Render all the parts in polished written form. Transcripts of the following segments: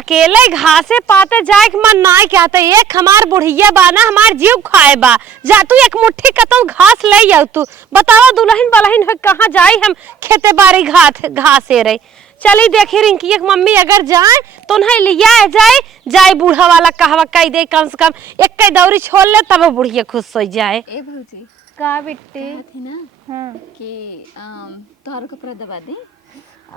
अकेले घासे पाते जाए के मन ना कहते एक हमार बुढ़िया बाना हमार जीव खाए बा जा तू एक मुट्ठी कतौ घास ले आउ तू बतावा दुल्हन बलहन हो कहाँ जाई हम खेते बारी घासे रहे चली देखी रिंकी एक मम्मी अगर जाए तो उन्हें लिया जाए बूढ़ा वाला कहवा कह दे कम से कम एक कई दौरी छोड़ ले तब बुढ़िया खुश हो जाए। ए भौजी का बिट्टी थी ना हाँ कि तोहर कपड़ा दबा दे।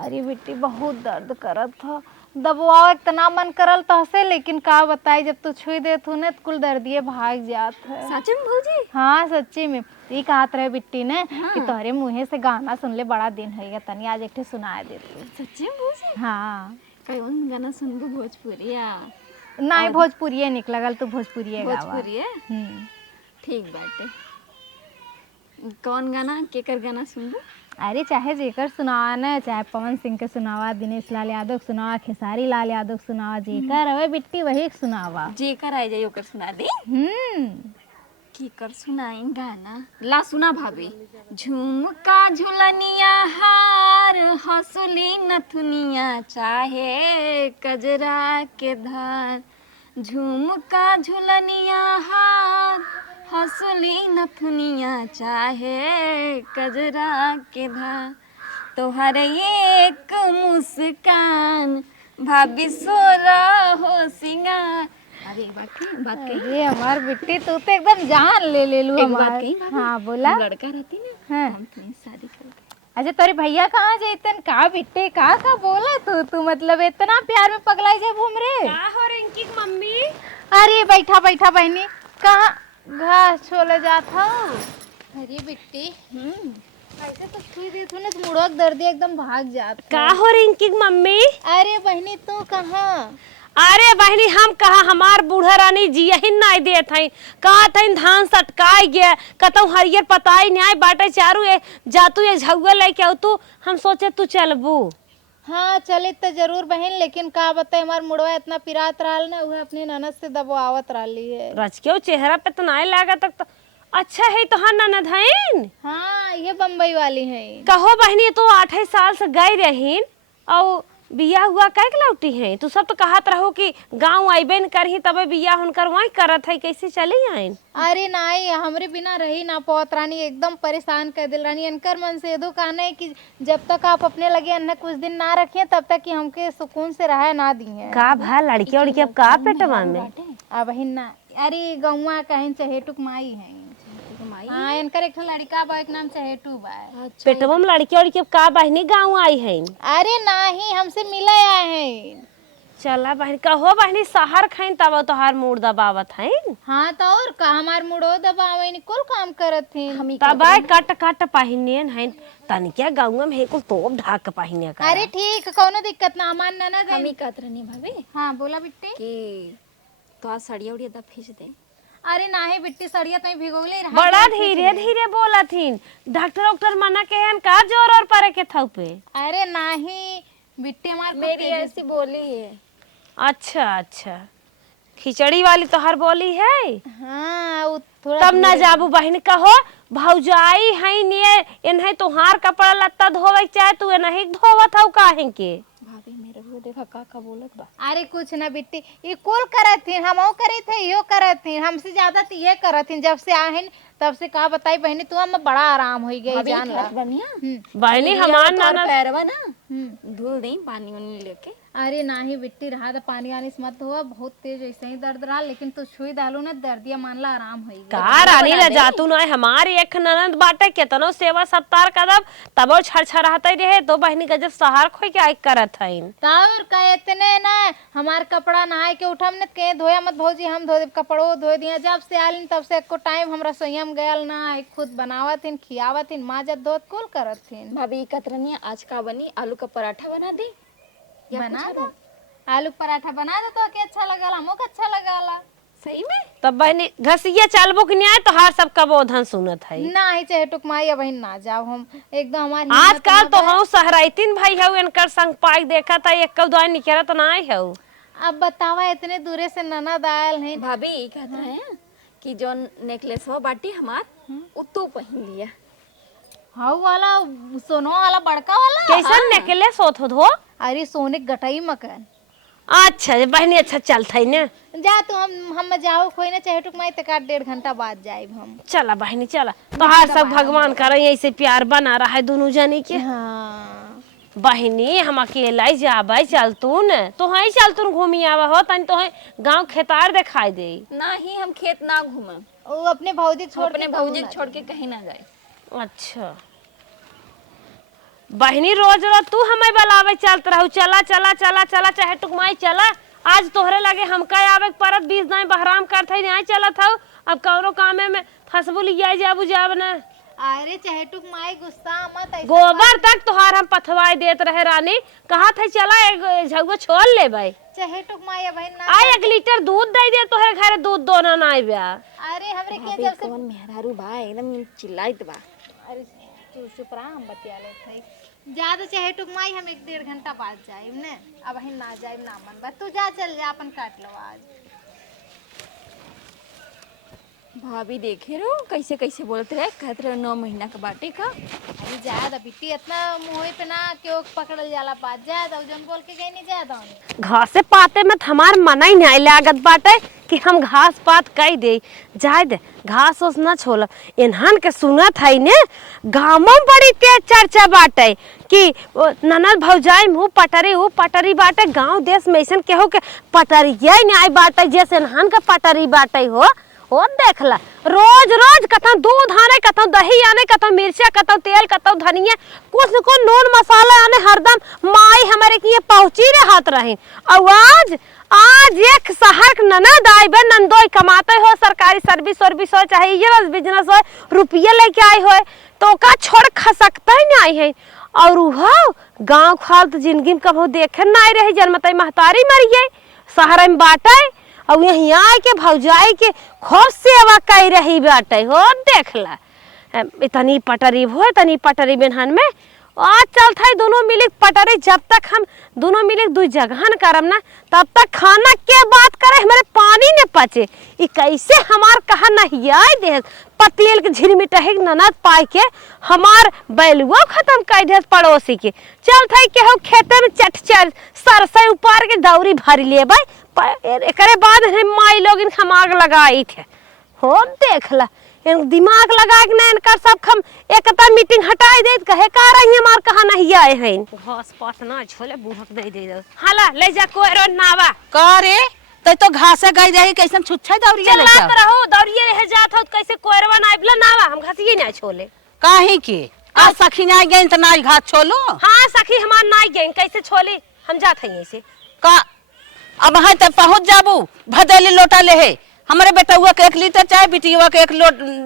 अरे बिट्टी बहुत दर्द करत था दबवाओ इतना मन करल तहसे लेकिन का बताई जब तू छुई दे तू ने कुल दर्दिये भाग जात है। सच में भौजी? हाँ सच्ची में ये कहत रहे बिट्टी ने कि तोहरे मुँहे से गाना सुन ले बड़ा दिन हो गया तनी आज एक सुना दे तू। सच्ची में भौजी? हाँ कौन गाना सुनबू भोजपुरिया? नहीं भोजपुरिये निकला गल तू भोजपुरिये गावा। भोजपुरिया ठीक बाटे। कौन गाना केकर गाना सुनबू? अरे चाहे जेकर सुनावा न चाहे पवन सिंह के सुनावा दिनेश लाल यादव के सुनावा खेसारी लाल यादव के सुनावा जेकर अवे बिट्टी वही सुनावा जेकर आ जाई ओकर सुना दे। केकर सुनाई गाना ला सुना भाभी। झुमका झुलनिया हार हंसुली नथुनिया चाहे कजरा के धार। झुमका झुलनिया हार हंसुली नथुनिया चाहे कजरा के धार। तोहर एक मुस्कान भाभी सोरा हो सिंगार। अरे बात कही ये हमार बिट्टी तू तो एकदम जान ले लू हमार। हाँ बोला लड़का रहती ना हाँ। हम तुम्हें शादी करते। अच्छा तोरे भैया कहाँ जैतन का बिट्टे का बोला तू मतलब इतना प्यार में पगलाई जाए घूम रे। क्या हो रिंकी की मम्मी? अरे बैठा बैठा बहनी कहाँ घास छोले जात हो? अरे बिट्टी ऐसे तो छुई दे तूने तो मुड़क दर्द एकदम भाग जात। का हो रिंकी की मम्मी? अरे बहनी तू कहाँ? अरे बहनी हम कहा हमार बूढ़ा रानी जी यही नहीं देत हई कहा थी धान सटकाई गया कतौ हरियर पताई न्याय बाटे चारू ए जातू ये झगुआ लेके आउ तू हम सोचे तू चलबू। हाँ चले तो जरूर बहन लेकिन का बताए हमार मुड़वा इतना पिरात रहल ना वह अपने ननद से दबावत रही है। रच के चेहरा पे तो नहीं लागा तक तो अच्छा है तो हाँ ननद हईन। हाँ ये बम्बई वाली है। कहो बहनी तो 8 साल से गई रहीन और बिया हुआ कह के लौटी है तू सब तो कहत रहो कि गांव आइबे न करही तबे बिया हुनकर वहीं करत है कैसे चली आइन। अरे नहीं हमरे बिना रही ना पौत रानी एकदम परेशान कर दिल रानी इनकर मन से दो कहना है कि जब तक आप अपने लगे अन्ना कुछ दिन ना रखिए तब तक कि हमके सुकून से रहा ना दिए। का भा लड़की उड़की अब का पेटवा में अब ना अरे गौवा कहीं चहेटुक माई है। हाँ इनकर एक लड़का बा एक नाम चहेटू बा। पेटवा में लड़की उड़की अब का बहनी गाँव आई है? अरे नहीं हमसे मिले आए हैं। चला बहनी कहो बहनी सहर खाइन तब तोहार मूड दबावत है। हाँ तो और का हमार मुड़ो दबावे कुल काम करत थे तब कट कट पहिनियन है तनिका गाँव में है कुल तोप ढाक पहिने का। अरे ठीक कोनो दिक्कत ना हमार ननद हम ही कहत रहनी भाभी। हाँ बोला बिट्टी कि तो सड़िया उड़िया दा भेज दे। अरे नाही बिट्टी सड़िया तो भिगोले रहा। बड़ा धीरे धीरे बोला थीन डॉक्टर मना के हन का जोर और परे के थौ पे। अरे नाही बिट्टी हमार मेरी ऐसी बोली है। अच्छा अच्छा खिचड़ी वाली तोहर बोली है। हाँ वो थोड़ा तब ना जाबू बहन कहो भौजाई है निये इन्हें तोहार कपड़ा लत्ता धोवे चाहे तू नहीं धोवत हौ काहे के। भाभी मेरे को देखा का बोलत बा। अरे कुछ ना बिट्टी ये कुल करत थी हमो करे थे यो करत थी हमसे ज्यादा तो ये करत थी जब से आहन तब से का बताई बहनी तू हम बड़ा आराम हो गई जान ला। बहनी हमार नाना पैरवा ना धुल दे पानी वानी लेके। अरे नाही बिट्टी रहा था पानी वानी से मत हुआ बहुत तेज ऐसे ही दर्द रहा लेकिन तू छुई डालू ना दर्दिया मानला आराम हो गई। का रानी ला जातू ना हमारी एक ननद बाटे केतनो सेवा सत्कार करब तबो छरछराते रहे तो बहनी गजब सहार खोई के आई करत हईन। तार का इतने ना हमार कपड़ा नहाए के उठम ने के धोया मत भौजी हम धो दे कपड़ो धो दिया जब से आलिन तब से एको टाइम हम रसोईया में गयल ना खुद बनावत हिन खियावत हिन माजत धोत कुल करत हिन। भाभी कतरनिया आज का बनी आलू का पराठा बना दे बना दो आलू पराठा बना दो तो के अच्छा लगला हमो के अच्छा लगला। सही में तब बहनी घसिया चलबो कि न्याय तोहार सब कबोधन सुनत है। नहीं चाहे टुकमाई अब ना जाओ हम एकदम हमारी आजकल तो हम सहराइतिन भाई हौ इनकर संग पाई देखा था एक कब दवाई निकलत नहीं हौ। अब बतावा इतने दूरे से ननद आयल है। भाभी कहता है कि जो नेकलेस हो बाटी हमार उतो पहन लिया। हाउ वाला सोनो वाला बड़का वाला कैसन नेकलेस होत हो? अरे सोने गटाई मकन अच्छा जे बहनी अच्छा चलत है ने। जा तू हम जाओ कोई ना चाहे टुक माई तक 1.5 घंटा बाद जाए हम। चला बहनी चला, तोहार सब भगवान करे ऐसे प्यार बना रहा है दोनों जनी के। हाँ बहनी हम अकेला ही जाबे, चल तू न तो ही चल तू घूमी आवा हो तनी तो गांव खेतार दिखाई दे। नहीं हम खेत ना घूमे, वो अपने भौजी छोड़ अपने भौजी छोड़ के कहीं ना जाए। अच्छा बहनी रोज रोज तू हमें बुलावे चलत रहू, चला चला चला चला चाहे टुकमाई चला। आज तोहरे लगे हमका आवे परत 20 दिन बहराम करत है नहीं चलत हूँ। अब कौनो कामे में फसबू लिया जाबू जाब न। अरे चाहे टुक माई गुस्सा मत ऐसे गोबर तक तोहार हम पथवाई देत रहे रानी, कहा था चला एक झगो छोड़ ले भाई। चाहे टुक माई बहन ना आ 1 लीटर दूध दे दे तोहरे घर दूध दोना ना आइबा। अरे हमरे के भाभी जब से कौन मेहरारू बा एकदम चिल्लाइत बा। अरे तू चुप रहा, हम बतिया लेत हई। ज्यादा चाहे टुक माई हम 1.5 घंटा बाद जाए ने, अब हम ना जाए ना मन बा। तू जा चल जा अपन काट लो आज। भाभी देखे रो कैसे कैसे बोलते रहे, कहते रहे 9 महीना का बाटे का। अरे ज्यादा बिट्टी इतना मुंह पे ना क्यों पकड़ल जाला बात ज्यादा जन बोल के गई नहीं ज्यादा। घास से पाते में हमार मना ही नहीं लागत बाटे कि हम घास पात कई दे जाए दे, घास ओस न छोल। इन्हन के सुनत है ने गाँव में बड़ी तेज चर्चा बाटे कि ननद भौजाई मुँह पटरी बाटे। गांव देश में ऐसा केहू के पटरी नहीं आई बाटे जैसे इन्हन के पटरी बाटे हो देखला। रोज रोज कतौ दूध आने, कतौ दही आने, कतौ मिर्चा, कतौ तेल, कतौ धनिया, कुछ न कुछ नून मसाला आने हरदम। माई हमारे की ये पहुंची रहत रही। और आज एक शहर के ननद आई बे, नंदोई कमाते हो, सरकारी सर्विस हो चाहे ये बिजनेस हो, रुपये लेके आई हो तो का छोड़ खसकता ही नहीं है। और वह गाँव खाल तो जिंदगी में कभी देखे नहीं रही, जन्मत महतारी मरिए शहर में बाटे और यहीं आए के भौजाई के खूब सेवा कर रही बाटे हो देखला। इतनी पटरी हो, इतनी पटरी बेनहन में आज चलता है दोनों मिले पटरी। जब तक हम दोनों मिले 2 जगह न करम ना तब तक खाना के बात करे हमारे पानी न पचे। ये कैसे हमार कहा नहीं आए दे पतियल के झिरमिटही ननद पाई के हमार बैलुआ खत्म कर दे पड़ोसी के। चलता है के हो खेते में चट सरसे ऊपर के दौरी भरी ले एकरे बाद माई लोग हम आग लगाई थे हो देखला। दिमाग लगा के ना इनकर सब हम एकता मीटिंग हटाई दे कहे का रही हमार कहा नहीं आए हैं। घास पात ना छोले बूढ़क दे हाला ले जा कोरो नावा का रे तो घासे गई रही कैसन छुच्छे दौड़िए ले चलात रहो दौड़िए रह जात हो कैसे कोरवा ना आइबला नावा हम घसिए ना छोले काहे के आ सखी ना गई त नाई घास छोलो। हां सखी हमार नाई गई कैसे छोले हम जात हई ऐसे का अब है त पहुंच जाबू भदेली लोटा ले है हमारे बेटुआ के 1 लीटर चाहे बिटिया के 1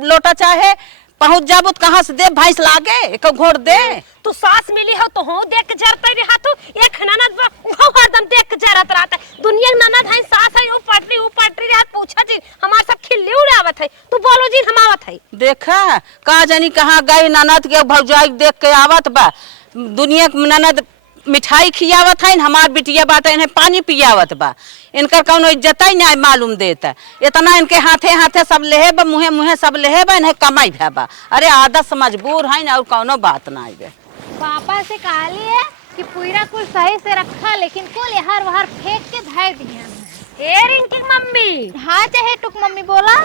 लोटा चाहे पहुंच जाबू तो कहां से दे भैंस लागे एक घोड़ दे। तू सास मिली हो तो हो देख के जरते रहा तू एक ननद वो हरदम देख के जरत रहता दुनिया के ननद है सास है वो पटरी रहा पूछा जी हमार सब खिल्ली उड़ावत है तू बोलो जी हम आवत है। देखा का जानी कहां गई ननद के भौजाई देख के आवत बा। दुनिया के ननद मिठाई खियावत है, हमार बिटिया बाटे इन्हें पानी पियावत बा। इनकर कौनो इज्जत ही नहीं मालूम देता। इतना इनके हाथे हाथे सब लेहे बा, मुहे मुहे सब लेहे बा, इन्हें कमाई भे बा। अरे आदत से मजबूर है ना और कौनो बात ना आइबे। पापा से कहली है कि पूरा कुल सही से रखा लेकिन कुल हर वहर फेंक के धर दिया। ए रिंकी मम्मी। हाँ चाहे टुक मम्मी बोला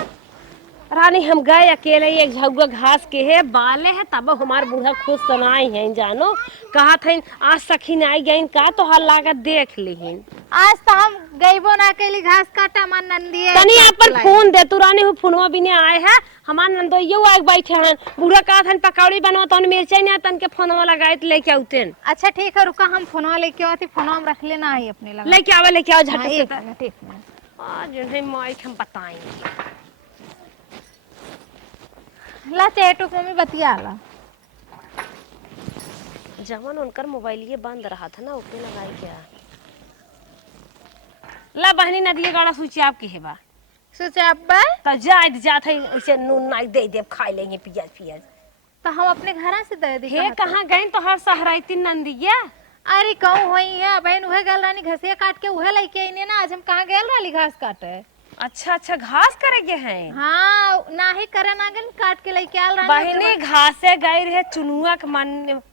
रानी हम गए अकेले एक झुग्गा घास के है बाले है तब हमार बूढ़ा खुश सुनाई है जानो कहा था आज सखी नहीं गई का तो हाल लागत देख ली। आज तो हम गईबो ना कैली घास काटा मन नंदी है तनी अपन फोन दे तू रानी हो फोनवा भी नहीं आए है हमार नंदोइयो आके बैठे हैं बूढ़ा का थन पकौड़ी बनवा तन मिर्चा नहीं तन के फोनवा लगाए तो लेके आउतेन। अच्छा ठीक है रुका हम फोनवा लेके आती फोनवा हम रख लेना है अपने लगा लेके आवे लेके आओ झट से ठीक आज है माई हम बताएंगे ला चाहे टुक मम्मी बतिया ला। जवन उनकर मोबाइल ये बंद रहा था ना उसने लगाई क्या ला बहनी नदिया गाड़ा सोची आपकी है बा सोचे अब्बा तो जात है उसे नून नाई दे दे खा लेंगे पियाज तो हम अपने घर से दे दी हे कहाँ गई तो हर सहराइती नंदिया। अरे कहूँ होई है बहन उहे गल रानी घसिया काट के उहे लेके आईने ना आज हम कहाँ गेल रहली घास काटे। अच्छा अच्छा घास करेगे हैं हाँ ना ही करे ना गन काट के लेके आल रानी बहनी घासे गई रहे चुनुआ के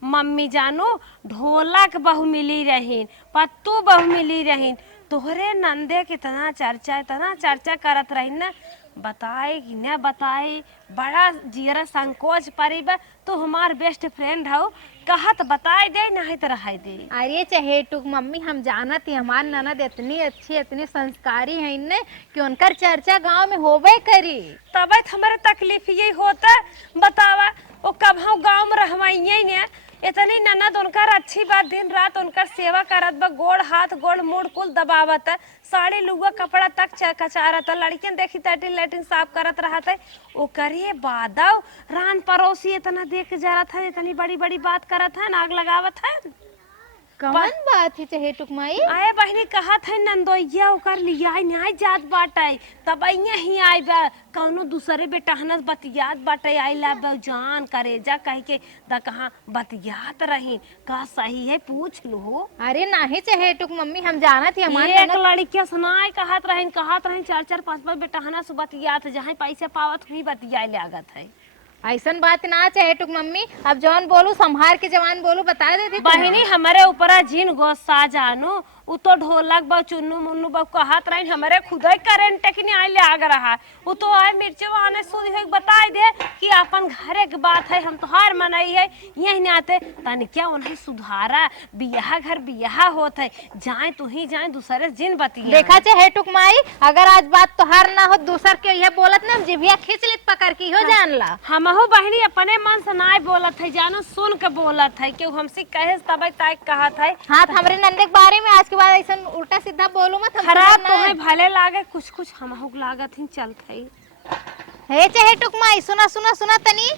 मम्मी जानो ढोला के बहु मिली रहीन पत्तू बहु मिली रहीन तोहरे नंदे के इतना चर्चा करत रही न, बताए कि न बताए, बड़ा जियरा संकोच परी बा। तू हमार बेस्ट फ्रेंड हो, कहत बताए दे नहीं तो रह दे। अरे चहेटुक मम्मी, हम जानत ही हमार ननद इतनी अच्छी इतनी संस्कारी है न कि उनकर चर्चा गांव में होबे करी। तब हमारे तकलीफ यही होता। बतावा वो कब हम गाँव में रहवाइये न, इतनी ननद उनकर अच्छी बात, दिन रात उनकर सेवा करत बा, गोड़ हाथ गोड़ मुड़ कुल दबावत है, साड़ी लुगा कपड़ा तक कचारत है, लड़कियन देखी तटी लेटिन साफ करत रहत है। ओ करिए बादव रान पड़ोसी इतना देख जरत है, इतनी बड़ी बड़ी बात करत है, आग लगावत है। कौन बात है चहेटुक माई? आए बहनी कहत है नंदोइया ओकर लिया न्याय जात बाटे, तब ही आई बा कौनो दूसरे बेटहनस बतियात बाटे, आई ला जान करेजा कह के द कहाँ बतियात रही, का सही है पूछ लो। अरे नाही चहेटुक मम्मी, हम जानत ही हमार एक ननद लड़किया सुनाए कहत रही 4-4 5-5 बेटहनस बतियात, जहाँ पैसे पावत हुई बतियाए लागत है। ऐसन बात ना चहेटुक मम्मी, अब जौन बोलू संभार के जवान बोलू बता देती। बहिनी हमारे ऊपर जिन गोस्सा जानू, उ तो ढोलक बा चुन्नू मुन्नू बा कहत रही, हमारे खुदे करेंट के नहीं आइले आग रहा। वो तो आए मिर्चे वहां सुधी है बताए दे कि अपन घरे के बात है, हम तो हार मनाई है, यही नहीं आते तन क्या उन्हें सुधारा, बियाह घर बियाह होत है, जाए तू ही जाए दूसरे जिन बतिया। देखा चहेटुक माई, अगर आज बात तो हार ना हो दूसर के यह बोलत ना, जिभिया खींच लित पकड़ की हो जान ला। हमहू बहनी अपने मन से नाय बोलत है, जानो सुन के बोलत है, क्यों हमसे कहे तब तय कहत है। हाँ हमरे नंदे के बारे में आज के बाद ऐसा उल्टा सीधा बोलू मत, हम खराब तो है भले लागे, कुछ कुछ हमहू लागत ही चलत है। हे चहेटुक माई, सुना सुना सुना तनी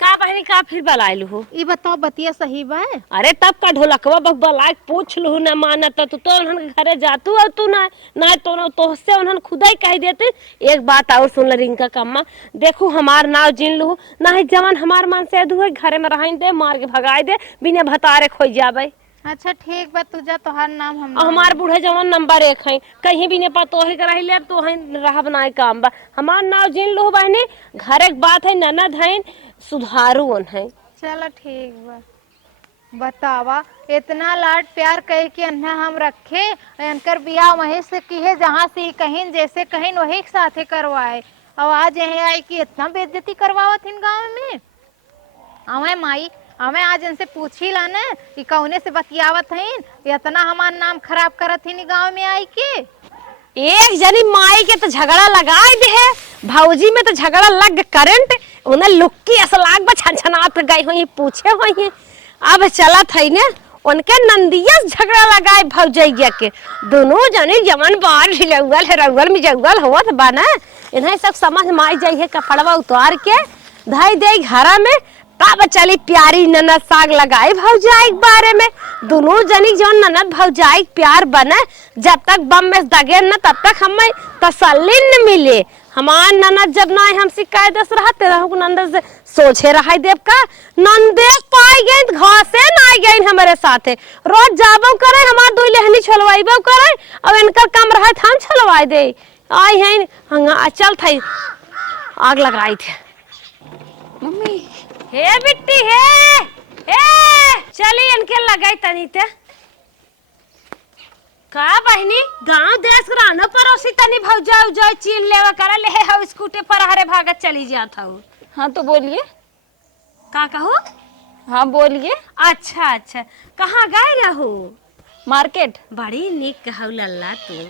का बहनी का फिर बलाइलू हो? ई बताओ बतिया सही बा? अरे तब का ढोलकवा बलाक पूछ लू न मानत तो उन्हन घरे जातू और तू ना तो से उन्हन खुदा ही कह देते। एक बात और सुन ल रिंका कम्मा, देखू हमार नाव जिन लू ना है जवान हमार मन से अधू है, घरे में रहाई दे, मार के भगाई दे, बिना भतारे खोई जाबे। अच्छा ठीक बा, तुझा तोहार नाम हम हमार बूढ़े जवान नंबर 1 है, कहीं भी नहीं पतो है रही ले तो है रह बनाए काम बा। हमार नाव जिन लू बहनी, घरे के बात है, ननद है, सुधारू है। चलो ठीक बा। बतावा इतना लाड प्यार कह के अन्ना हम रखे, इनकर बियाह वहीं से की है जहाँ से कहीं जैसे कहीं वही के साथे करवाए, और आज यही आई कि इतना बेइज्जती करवावत इन गाँव में। अवे माई, हमें आज इनसे पूछी ला न कि कौने से बतियावत है, इतना हमार नाम खराब करत ही गाँव में आई के। एक जनी माई के तो झगड़ा लगाए दे है, भौजी में तो झगड़ा लग करंट, उन्हें लुक्की असलाग बा छनछनात गई हुई पूछे हुई। अब चलत है ने उनके नंदिया झगड़ा लगाए भौजैया के, दोनों जने जमन बाहर हिलौल है, रउल में जंगल होत बा ना, इन्हें सब समझ माई जाई है, कपड़वा उतार के धई दे घरा में, तब चली प्यारी ननद साग लगाए भौजाई के बारे में। दोनों जनी जो ननद भौजाई प्यार बने, जब तक बम में दगे न तब तक हमें तसल्ली न मिले। हमार ननद जब ना हम शिकायत रहते नंद से सोचे रहा देव का नंदे पाई गई घासे ना गई हमारे साथे, रोज जाबो करे, हमार दो लहनी छलवाइबो करे, अब इनका कम रहा हम छलवाई दे आई है। चल था आग लगाई थे मम्मी। हे बिट्टी हे चली इनके लगाई तनी ते का बहनी, गांव देश रानो पड़ोसी तनी भौजा उजा चीन लेवा करे ले हो, स्कूटर पर हरे भागत चली जात हो। हाँ तो बोलिए। का कहू? हाँ बोलिए। अच्छा कहाँ गए रहो? मार्केट। बड़ी निक कहू लल्ला तू,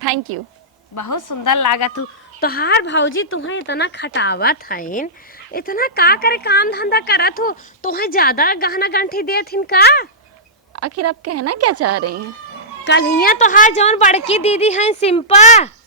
थैंक यू। बहुत सुंदर लागा तू। तोहार भौजी तुम्हें इतना खटावत है, इतना का करे काम धंधा करत हो, तुम्हें ज्यादा गहना गंठी देत हिन का? आखिर आप कहना क्या चाह रही हैं? कल तोहार जौन बड़की दीदी है सिंपा,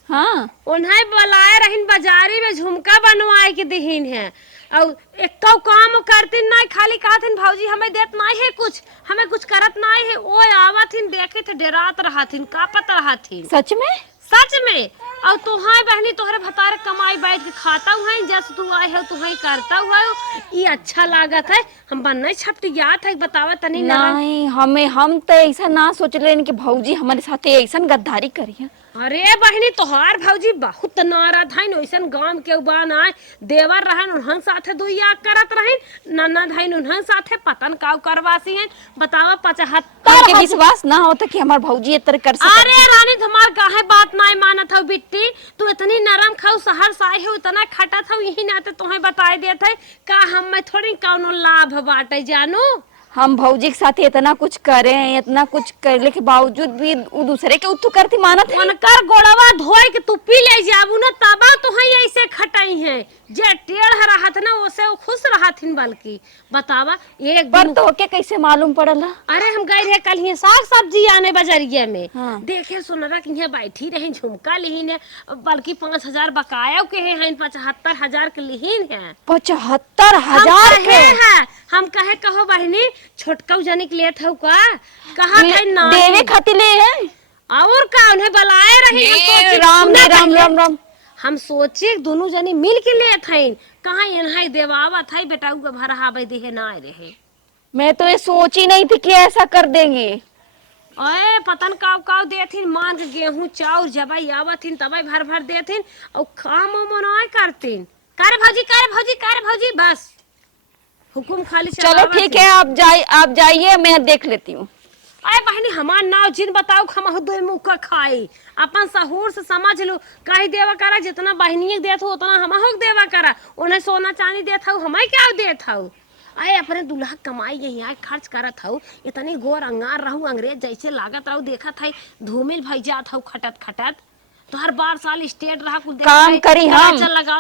हाँ उन्हें बुलाए रहीन बाजारी में झुमका बनवाए के दीन है, और एक काम करती नहीं, खाली कहथिन भौजी हमें देत नहीं है कुछ, हमें कुछ करत नहीं है। ओ आवत हिन देखे थे, डरात रहथिन, कापत रहथिन। सच में? सच में और तुहाई बहनी तोहरे भतार कमाई बैठ के खाता हुआ है, जैसे तू आए हो तुहाई करता हुआ हो, ये अच्छा लागत है। हम बनने छपटियात है, बतावा तनी नरम। नहीं हम तो ऐसा ना सोच रहे कि भौजी हमारे साथ ऐसा गद्दारी करी है। अरे बहनी तोहार भौजी बहुत नाराज है, ओइसन गांव के उबान आए देवर रहन उन्हन साथे दुइया करत रहन, ननद है उन्हन साथे पतन काव करवासी हैं। बतावा 75 के विश्वास ना होता कि हमार भौजी इतना कर सकती। अरे रानी तुम्हार काहे बात नहीं मानत हो बिट्टी, तू इतनी नरम खाऊ शहर से आई हो, इतना खटत हो, यही नाते तुम्हें बताए देत है का हम में थोड़ी कौनो लाभ बाटे जानू। हम भौजी के साथ इतना कुछ करे हैं, इतना कुछ करले के बावजूद भी वो दूसरे के उत्तु करती मानत है। उनकर गोड़वा धोए के तू पी ले जाबू ना, तबा तो है ऐसे खटाई है। जे टेढ़ रहत ना ओसे वो खुश रहथिन, बल्कि बतावा एक पर दिन तो के कैसे मालूम पड़ला? अरे हम गए रहे कल ही साग सब्जी आने बाजारिये में। हाँ। देखे सुनरा कि यहाँ बैठी रहे झुमका लिहीन है, बल्कि 5,000 बकाया के हैं, 75,000 के लिहीन है। 75,000 के है हम कहे कहो बहनी छोटका जाने के लेट हो का कहा थे ना देवे खातिर ले है। और का उन्हें बुलाए रही राम राम राम राम। हम सोचे दोनों जनी मिल के ले थे, कहाँ यहाँ देवावा था बेटा उगा भरा देहे ना रहे। मैं तो ये सोची नहीं थी कि ऐसा कर देंगे। अरे पतन काव देथिन, मान के गेहूं चाउर जबाई आवथिन तबाई भर भर देथिन और काम मनाए करतीन। कर भौजी बस हुकुम खाली चलो ठीक है, आप जाइए, मैं देख लेती हूँ। अरे बहनी हमार नाव जिन बताओ हम दो मुँह का खाई, अपन सहूर से समझ लो। कही देवा करा जितना बहनी देत हो उतना हम देवा करा, उन्हें सोना चांदी देत हो हमें क्या देत हो। अरे अपने दूल्हा कमाई यही आए खर्च करत हो, इतनी गोर अंगार रहू अंग्रेज जैसे लागत रहू, देखा था धूमिल भाई जात हो खटत खटत। तो हर बार साल स्टेट रहा कुल काम करी हम,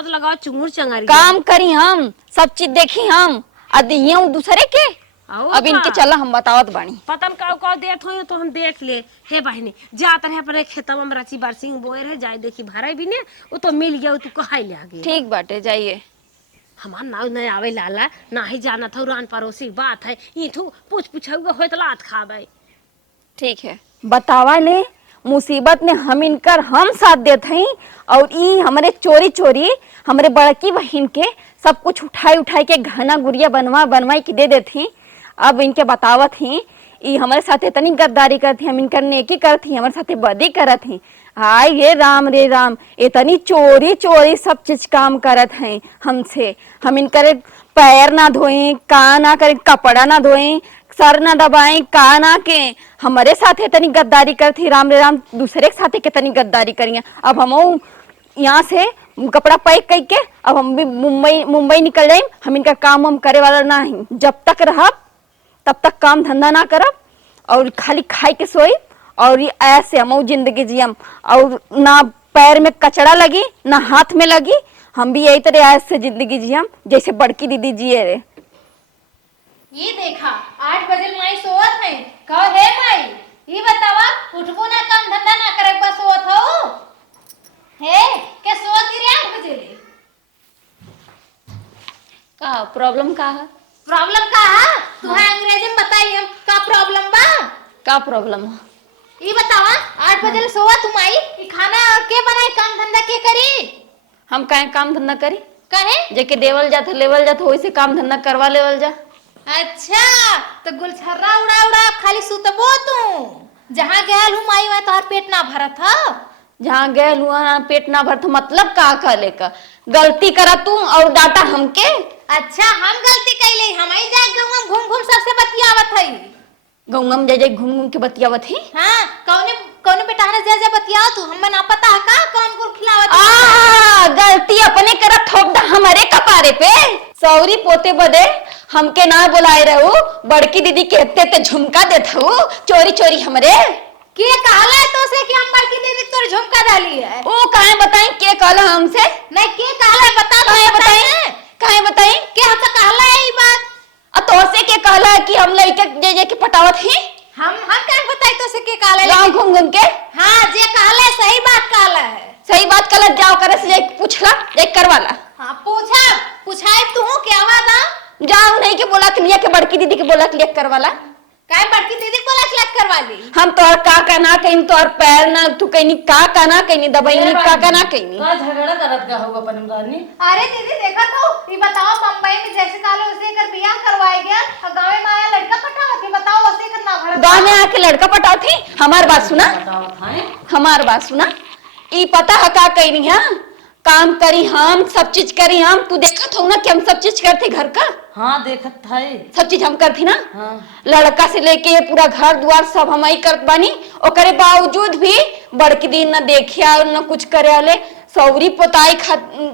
लगाओ चुंगुर चंगारी काम करी हम, सब चीज देखी हम, अदिये दूसरे के। अब इनके चला हम बतावत बानी। पतन का देत हो तो हम देख ले। हे बहनी जात रहे अपने खेतवा में रची बरसिंग बोए रहे, जाए देखी भरे भी ने वो तो मिल गया, तू कहाई ले आगे। ठीक बाटे जाइए। हमार नाव नहीं आवे लाला ना ही जाना था, रान पड़ोसी बात है ये तू पूछा हो तो लात खावे। ठीक है बतावा ले, मुसीबत में हम साथ देते हैं और ई हमारे चोरी हमारे बड़की बहन के सब कुछ उठाई के घना गुड़िया बनवाई के दे देती। अब इनके बतावत ही ई हमारे साथ इतनी गद्दारी करती, हम इनकर नेकी करती, हमारे साथ बदी करत ही। हाय ये राम रे राम, इतनी चोरी सब चीज काम करत हैं हमसे। हम इनकर पैर ना धोए, का ना करे, कपड़ा ना धोए, सर ना दबाए, का ना के हमारे साथ इतनी गद्दारी करती। राम रे राम दूसरे के साथ कितनी गद्दारी करिए। अब हम यहाँ से कपड़ा पैक करके अब हम भी मुंबई निकल जाए। हम इनका काम हम करे वाला ना ही, जब तक रह तब तक काम धंधा ना करब और खाली खाई के सोई और ऐसे हम जिंदगी जियम, और ना पैर में कचड़ा लगी ना हाथ में लगी। हम भी यही तरह ऐसे जिंदगी जियम जैसे बड़की दीदी जिए रे। ये देखा 8 बजे माई सोवत है, कहो हे माई ये बतावा उठबो ना, काम धंधा ना करे बस सोवत हो हे के सोवत रे 8 बजे ले। का प्रॉब्लम का है? प्रॉब्लम का है तू है अंग्रेजी में बताई हम का प्रॉब्लम बा। का प्रॉब्लम है ये बतावा 8 बजे ले सोवत तुम आई, ये खाना के बनाई, काम धंधा के करी? हम काहे काम धंधा करी? कहे जेके देवल जात लेवल जात वैसे काम धंधा करवा लेवल जा। अच्छा तो गुलछर्रा उड़ा खाली सुतबो तू, जहाँ गयल हूँ माई वहाँ तोहर पेट ना भरत है। जहाँ गए हुआ पेट ना भरत मतलब का कहले का गलती करा तू और डाटा हमके। अच्छा हम गलती कैले, हम आई जा घूम सबसे बतियावत है। गंगम जाए घूम के बतियावत ही। हाँ कौने बेटा ने जा बतियाओ तू, हमें ना पता है का कौन को खिलावत। गलती अपने करा ठोक दा हमारे कपारे पे। सौरी पोते बदे हमके ना बुलाए रहू, बड़की दीदी कहते ते झुमका देत हूँ चोरी हमरे के कहला तो से कि हम बड़की दीदी तोर झुमका डाली है। ओ काहे बताई के कहला हमसे? नहीं के कहला बता, काहे बताई के हमसे कहला है ई बात? तो से के कहला कि हम लइके जे के पटावत ही। हम काहे बताई तो से के कहला गांव घूम के? हां जे कहला सही बात कहला है। सही बात कहला, जाओ करे से जाके पूछला, जाके करवाला। हां पूछाए तू क्या आवाज आ? जाओ नहीं के बोला कि लिया के बड़की दीदी के बोला कि लिया करवाला। काय बड़की दीदी को लक करवा ली। हम तोहर का ना कहीं तोहर पैर ना तू कहीं का ना कहीं दबाई का ना कहीं का झगड़ा करत का होगा अपन रानी। अरे दीदी देखा तो ये बताओ बम्बई में जैसे काले उसे कर बियाह करवाए गया और गाँव में आया लड़का पटावा थी, बताओ उसे करना भड़ा गाँव में आके लड़का पटाओ थी। हमार बात सुना, हमार बात सुना, ई पता है का कहीं है काम करी हम सब चीज करी हम, तू देखत हो ना कि हम सब चीज करते घर का। हाँ देखत था सब चीज हम करती ना। हाँ। लड़का से लेके पूरा घर द्वार सब हम ही करत बानी, ओकरे बावजूद भी बड़की दिन न देखिया न कुछ करे वाले सौरी पोताई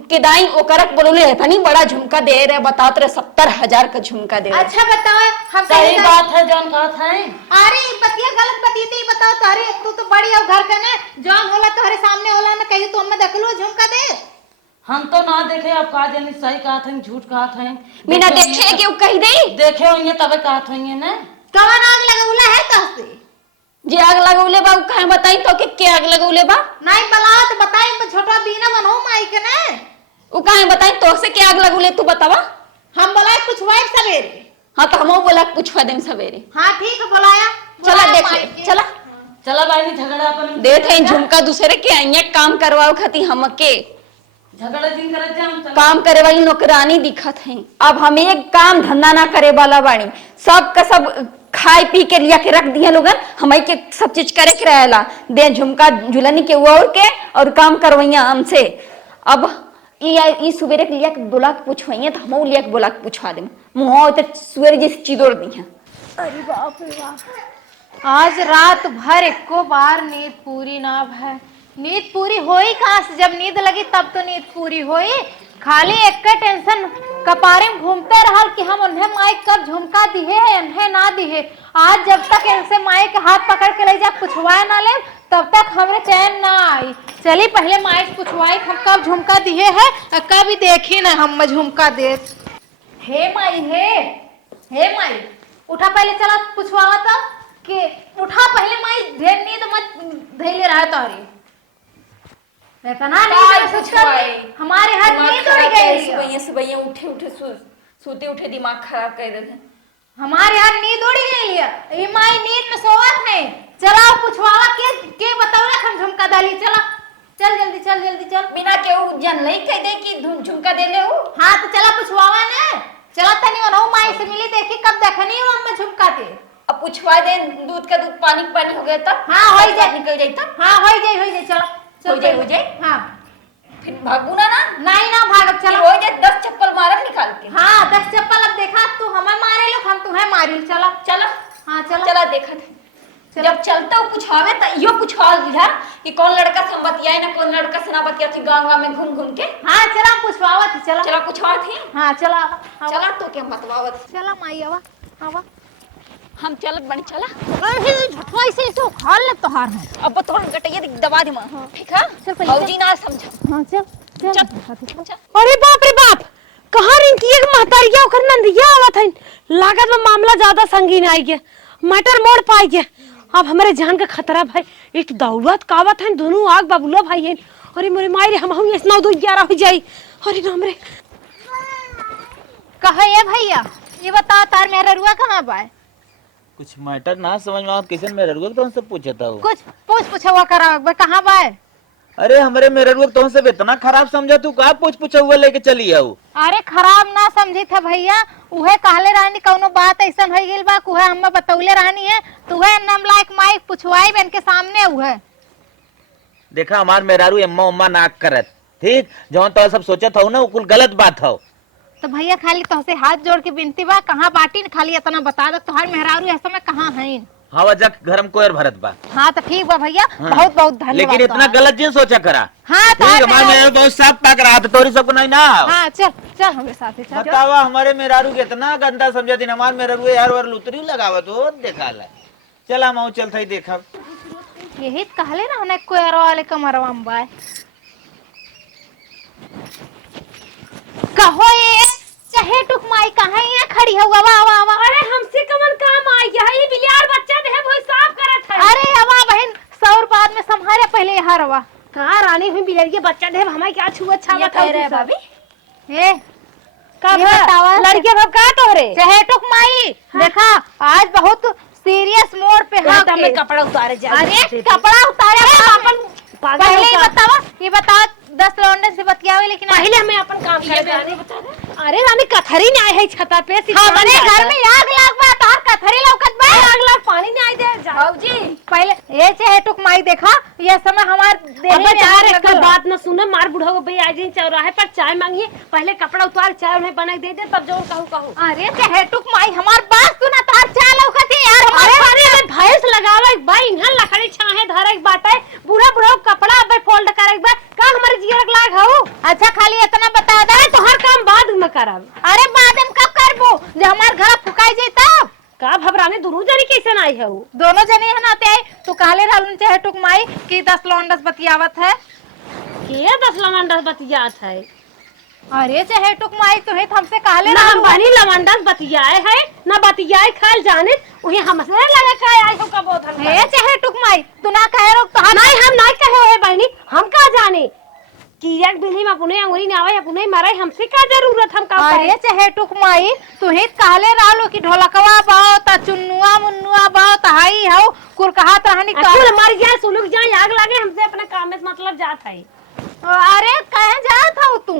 के दाई ओकरक बोलोले रहता नहीं बड़ा झुमका दे रहे, बताते रहे 70,000 का झुमका दे रहे। अच्छा बताओ हम सही बात है जौन कहत है। अरे बतिया गलत बती थी, बताओ तारे तू तो बड़ी हो घर का ना जौन होला तोहरे सामने होला ना कहीं तो हमें देख लो झुमका दे। हम तो ना देखे अब का जानी सही कहत है झूठ कहत है। बिना देखे क्यों कही दे देखे होंगे तबे कहत होंगे ना। कवन आग लगौला है तहसे जे आग लगौले बा कहे बताई तो के आग लगौले बा नहीं बलाओ तो बताई छोटा बीना बनो माई के ना उ कहे बताई तो से के आग लगौले तू बतावा। हम बोलाए कुछ वाइफ सवेरे। हाँ तो हमो बोला पूछवा देम सवेरे। हाँ ठीक है बुलाया चला देख ले चला चला भाई झगड़ा अपन देत है झुमका दूसरे के आइया काम करवाओ खाती हमके झगड़ा दिन करत जा हम काम करे वाली नौकरानी दिखत है। अब हम एक काम धंधा ना करे वाला बाणी, सब का सब खाए पी के लिया के रख दिया लोगन, हमारी के सब चीज करे के रहेला दे झुमका झुलनी के और के और काम करवैया हमसे। अब ई सुबेरे के लिया के बोला के पूछवैया तो हम लिया के बोला के पूछवा दे मुँह तो सुबेरे जैसे चिदोड़ दी है। अरे बाप रे बाप आज रात भर एको बार नींद पूरी ना भय। नींद पूरी होई कहाँ से, जब नींद लगी तब तो नींद पूरी होई। खाली एक टेंशन कपारे में घूमते रहल कि हम उन्हें माई कब झुमका दिए है उन्हें ना दिए। आज जब तक इनसे माई के हाथ पकड़ के ले जा पूछवाए ना ले तब तक हमें चैन ना आई। चली पहले माई से पूछवाई हम कब झुमका दिए है और कब ही देखी ना हम झुमका दे। हे माई हे माई उठा पहले चला पूछवावा था कि उठा पहले माई ढेर नींद मत धैले रहा तारी हमारे हाथ नींद उड़ गई। सुबह उठे सोते उठे दिमाग खराब कर रहे थे। हमारे यहाँ नींद उड़ गई है। ये माई नींद में सोवत है। चला पूछवावा के बताओ ना हम झुमका डाली। चला चल जल्दी चल बिना केहू जन नहीं कह दे कि झुमका दे ले हो। हाँ तो चला पूछवावा ना चला तनी और माई से मिली देखी कब देखनी हो हम झुमका दे। अब पूछवा दे दूध का दूध पानी हो गया तब। हाँ हो जाए निकल जाए तब। हाँ हो जाए चला हो जाए हाँ फिर भागू ना नहीं ना भागब चला हो जाए 10 चप्पल मारम निकाल के। हाँ 10 चप्पल अब देखा तू हमें मारे लो हम तुम्हें मारी चला चलो हाँ चला देखा थे जब चलता हूँ पूछावे तो यो पूछवा दिया कि कौन लड़का से बतियाए ना कौन लड़का से ना बतिया थी गाँव में घूम के। हाँ चला पूछवावा थी चला पूछवा थी। हाँ चला चला तो क्या बतवावत चला माई आवा हम चलत बन चला ऐसे तो खा ले तोहार है। अब तो गटैया दबा दे मां ठीक है चल फौजी ना समझ। हाँ चल अरे बाप रे बाप कहाँ रिंकी एक महतारिया ओकर नंदिया आवत है। लागत में मामला ज्यादा संगीन आई गया मटर मोड़ पाई गया। अब हमारे जान का खतरा भाई एक दौड़त कावत है दोनों आग बाबूलो भाई है। अरे मोरे मायरे हम 9 2 11 हो जाई। अरे राम रे कहे ये भैया ये बता तार मेरा रुआ कहाँ बा। कुछ मैटर ना समझ में आवत किसन मेरे रुआ तो से पूछता हूँ कुछ पूछा हुआ करा कहाँ बा। अरे हमारे मेरे रुआ तो से इतना खराब समझा तू का पूछा हुआ लेके चली आओ। अरे खराब ना समझी था भैया उहे कहले रहनी कौनो बात ऐसा हो गई बा उहे हमें बतौले रहनी है तो वह नम लायक माइक पूछवाई बन के सामने उहे देखा हमार मेहरारू अम्मा उम्मा नाक करत ठीक जौन तो सब सोचत हो ना वो कुल गलत बात हो। तो भैया खाली तोहसे हाथ जोड़ के विनती बा कहाँ बाटी न खाली इतना बता दो तोहार मेहरारू ऐसा में कहाँ है। हवा जग घर में कोयर भरत बा। हाँ तो ठीक बा भैया बहुत बहुत धन्यवाद। लेकिन इतना गलत जिन सोचा करा। हाँ ठीक हमारे मेहरारू बहुत साफ पाक रहा था तोरी सबको नहीं ना। हाँ चल हमारे साथ चल। बतावा हमारे मेहरारू के इतना गंदा समझा दिन हमारे मेहरारू यार वर लुतरी लगावत हो देखा ला चला माऊ चल थई देखा यही कहले ना हने कोयरो वाले कमरवा में बा कहो ये चाहे टुक माई कहाँ है खड़ी हुआ वाह। अरे हमसे कमन काम आई गया ये बिलियार बच्चा दे वो साफ करत है। अरे हवा बहन 100 बाद में संभाले पहले हरवा कहाँ रानी हुई बिलियार बच्चा दे हमें क्या छुआ छावा कह रहे भाभी ए का लड़के भब का तोहरे चाहे टुक माई देखा आज बहुत सीरियस मोड पे यहाँ तो हमें के। कपड़ा उतारे जा अरे कपड़ा उतारे अपन पागल पहले हो ही का? बतावा, ये बताओ 10 लौंडे से बतियावे लेकिन पहले हमें अपन काम करे अरे रानी कथरी नहीं आए है छता पे हमारे घर में आग लाग बा तोहर कथरी लौकत बा। आग लाग पानी नहीं आई दे भौजी पहले ये चहेटुक माई देखा ये समय हमार देह अब में यार आग एक लगल। बात न सुने मार बुढ़ा को भाई आज चौराहे पर चाय मांगिए पहले कपड़ा उतार चाय उन्हें बना दे दे तब जो कहूँ अरे चहेटुक माई हमार बात सुना तोहर चाय लौकत है यार हमारे अरे भैंस लगावा एक भाई इन्हां लकड़ी छाहे धरे एक बाटे बूढ़ा बूढ़ा कपड़ा अब फोल्ड करे एक बार का हमारे जीवन लाग हो। अच्छा खाली इतना बता दे तो हर काम बाद में करब अरे बाद में कब करबो जब हमार घर फुकाई जाई तब का भबराने दोनों जनी कैसे ना आई है वो दोनों जने है नाते आई तो काले रहलुन चहेटुक माई की 10 लौंडस बतियावत है। के 10 लमंडस बतियात है अरे चहेटुक माई तो है हमसे काले ना हम रहलुन बनी लमंडस बतियाए है ना बतियाए खाल जाने वही हमसे लगा का आई हो का बोधन हे चहेटुक माई तू ना कहे रो तो नहीं हम नहीं कहे है बहनी हम का जाने कीरक बिल्ली में पुणे अंगुरी ना आवे पुणे मारे हमसे का जरूरत हम का अरे चहेटुक माई तू ही काले रहलु की ढोलकवा बाओ त चुन्नुआ मुन्नुआ बाओ त हाई हाउ कुरकहात रहनी अकुल मर जाए सुलग जाए आग लगे हमसे अपने काम में मतलब जात है अरे कहे जात हो तू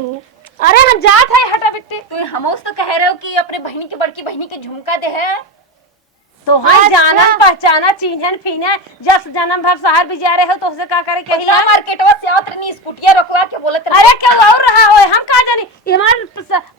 अरे हम जात है हटा बिट्टी तो हम तो कह रहे हो कि अपने बहनी की बड़की बहनी के झुमका दे है तो हम जाना पहचाना चीजन फीने जब जन्म भर शहर भी जा रहे हो तो उसे का करे कही ना मार्केटवा से आवत रहनी स्कूटिया रखवा के बोलत रहे अरे क्या और रहा हो हम का जानी ये हमार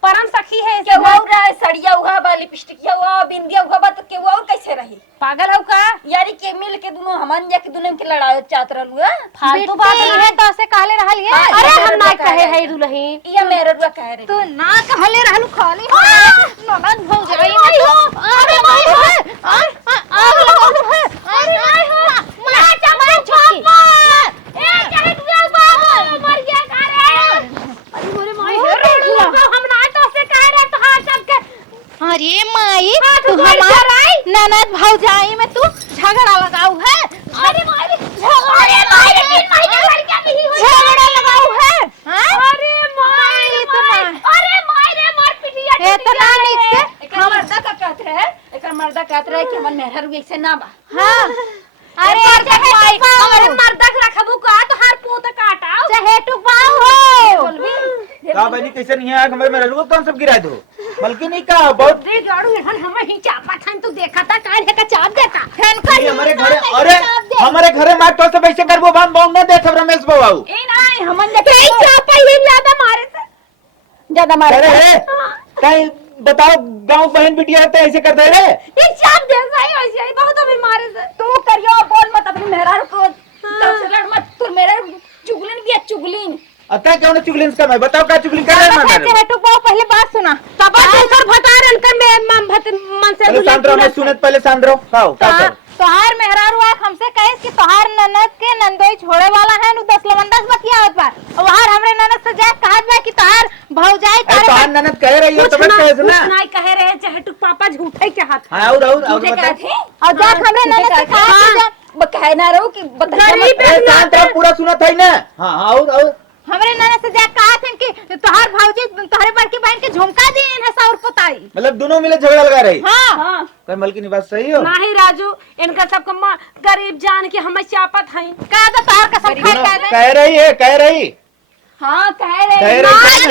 परम सखी है के वो रहा है सड़िया हुआ बा लिपस्टिकिया हुआ बिंदिया हुआ बा तो के वो और कैसे रही पागल हो का यारी के मिल के दोनों हमन जा के दोनों के लड़ाई चाहत रहलु है फालतू बात है तो से काले रहल ये अरे हम ना कहे है दुल्ही ये मेरे रुआ कह रहे तू ना कहले रहलु खाली ननद हो जाई में तो अरे माई हो आग लगालू है अरे माई हो मां चमन छोपा ए चाहे तू बाबू मर गया करे अरे मोरे माई हम ना तो से कह रहे तो हां सब के अरे माई तू हमार ननद भौजाई में तू झगड़ा लगाऊ है अरे माई अरे माई लेकिन महीने भर क्या नहीं हुई झगड़ा लगाऊ है अरे माई अरे माई रे मार पिटिया इतना नहीं से एकर मर्दा का कहत रहे एकर मर्दा कहत रहे कि हमन मेहर रुआ से ना बा हां अरे माई अरे मर्दा के रखबू का तो हर पोत काटाओ चाहे तू बाऊ हो का बनी कैसे नहीं है हमारे में रलुआ कौन सब गिरा दो बल्कि नहीं का बहुत रे गाड़ू हन हम ही चापा थान तू देखा था काहे का चाप देता नहीं, हमारे घरे अरे हमारे घरे मार तो सब ऐसे करबो बाम बाम ना देख रमेश बाबू ए नहीं हमन जा के चापा ये ज्यादा मारे से ज्यादा मारे अरे कहीं बताओ गांव बहन बिटिया तो ऐसे कर दे रे ये चाप दे सही ऐसे ही बहुत अभी मारे से तू करियो बोल मत अपनी मेहरारू को तब से लड़ मत तू मेरा चुगलिन भी है चुगलिन अतः क्यों ना चुगलिन का मैं बताओ क्या चुगलिन कर रहे हैं मैं चाहे तू बाऊ पहले बात सुना तब दूसर भतारन के मन से अरे सांद्रो मैं सुनत पहले सांद्रो खाओ का तोहार मेहरारू आ हमसे कहे कि तोहार ननद के नंदोई छोड़े वाला है नु 10 लवंदस बतियावत बा और हमरे ननद से जा कहत बा कि तोहार भौजाई अरे तो ननद कह रही हो तब कह सुना नहीं कहे रहे चाहे तू पापा झूठे के हाथ हां और बता और जा हमरे ननद से कहा कि कह ना रहो कि गरीब ए सांद्रो पूरा सुना था ना हां और हमरे ननद से जा कहा थे कि तोहार भौजी तोहरे बड़की बहन के झुमका दी है सौर पोताई मतलब दोनों मिले झगड़ा लगा रही हां कोई मलकिनी बात सही हो नहीं राजू इनका सबको गरीब जान के हम चापत हई का तो तोहार कसम खाए कह दे कह रही है कह रही हां कह रहे कह रही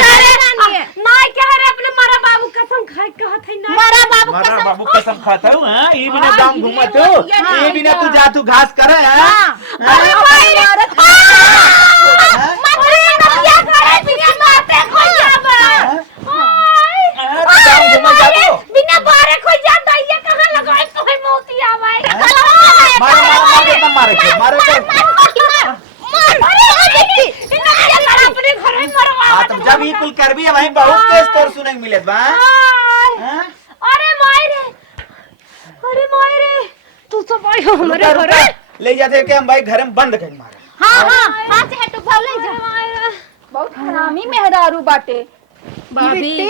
नहीं कह रहे अपने मारा बाबू कसम खाए कहत हई ना मारा बाबू मारा कसम बाबू कसम खाता हूं हां ये बिना दाम घूमत हो ये बिना तू जा तू घास करे हां अरे भाई मत क्या करे बिना बातें खोल जा दाम घूमत जाओ बिना बारे कोई जाता ये कहां लगाए कोई मोती आवे मारे मारे अपने घर में मरवा हां तब जब ये कुल करबी वहीं बहुत केस तोर सुने के मिलत बा हां अरे मायरे तू तो भाई हो हमारे घर ले जाते के हम भाई घर में बंद कर मारे हां चाहे तू भाव ले जा बहुत हरामी मेहरारू बाटे भाभी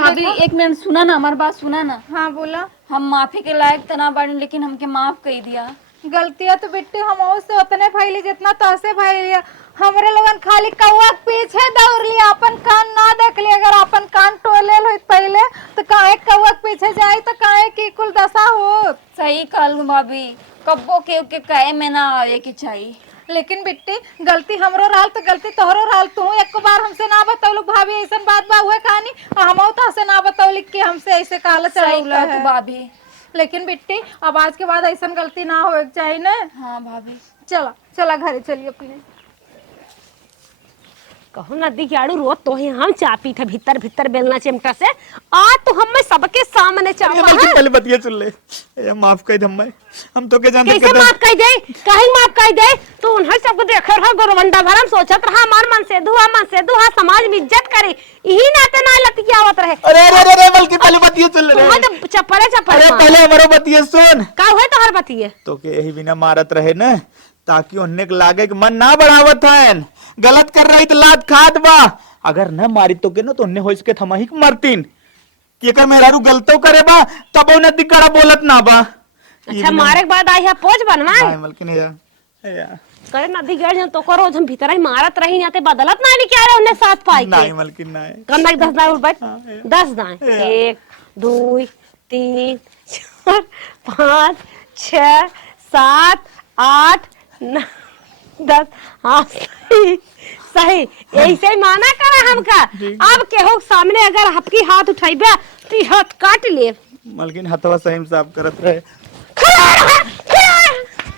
भाभी एक मिनट सुना ना हमारी बात सुना ना हां बोला हम माफी के लायक तो ना बाड़े लेकिन हमके माफ कर दिया गलतियां तो बेटे हम से उतने भइली जितना तोसे भइली हमरे लोगन खाली कौआ के पीछे दौड़ लिया, अपन कान ना देख लिया। अगर अपन कान टोले लो पहले तो काहे कौआ के पीछे जाई तो काहे की कुल दशा हो। सही कहल भाभी, कब्बो के कहे में ना आवे के चाहिए। लेकिन बिट्टी गलती हमरो रहल तो गलती तोहरो रहल। तू एक बार हमसे ना बतौलू भाभी ऐसन बात बा हुए कहानी, और हम तो से ना बतौली कि हमसे ऐसे काला चढ़ौला है भाभी। लेकिन बिट्टी अब आज के बाद ऐसन गलती ना होए के चाहिए ना। हाँ भाभी। चला चला घरे चलिए अपने। कहू नदी के आड़ू रोज तो ही हम चा पीठे भीतर भीतर बेलना चिमटा से आ तो हम में सबके सामने चावा है। पहले बतिया सुन ले, ए माफ कर दम मैं, हम तो के जानते कैसे माफ कर दे, काहे माफ कर दे? तू उन्हें सबको देख रहा गोरवंडा भरम सोचत रहा हमार मन से दुआ समाज में इज्जत करे, यही नाते ना लतियावत रहे। अरे अरे अरे बल्कि पहले बतिया सुन ले। तुम्हारे तो चप्पले अरे पहले हमारो बतिया सुन। का हुए तोहर बतिए? तो के यही बिना मारत रहे न, ताकि उन्हें के लागे कि मन ना बढ़ावत है, गलत कर रही तो लात खात बा। अगर न मारी तो के न तो उन्हें हो इसके थमाही के मरतीन कि अगर मेहरारू गलतो करे बा तब उन्हें दिकड़ा बोलत ना बा। अच्छा मारे के बाद आई है पोज बनवाए हां मलकिन या करे नदी गए तो को रोज हम भीतर ही मारत रही नाते बदलत ना नहीं क्या रहे उन्हें साथ पाई के नहीं मलकिन ना कम लाइक 10 दाएं बैठ 10 दाएं 1 2 3 4 5 6 7 8 9 10। हाँ सही ऐसे ही माना करा हमका। अब केहू सामने अगर आपकी हाथ उठाइबे तो हाथ काट ले। मलकिन हथवा सही साफ करत रहे। खड़ा रहा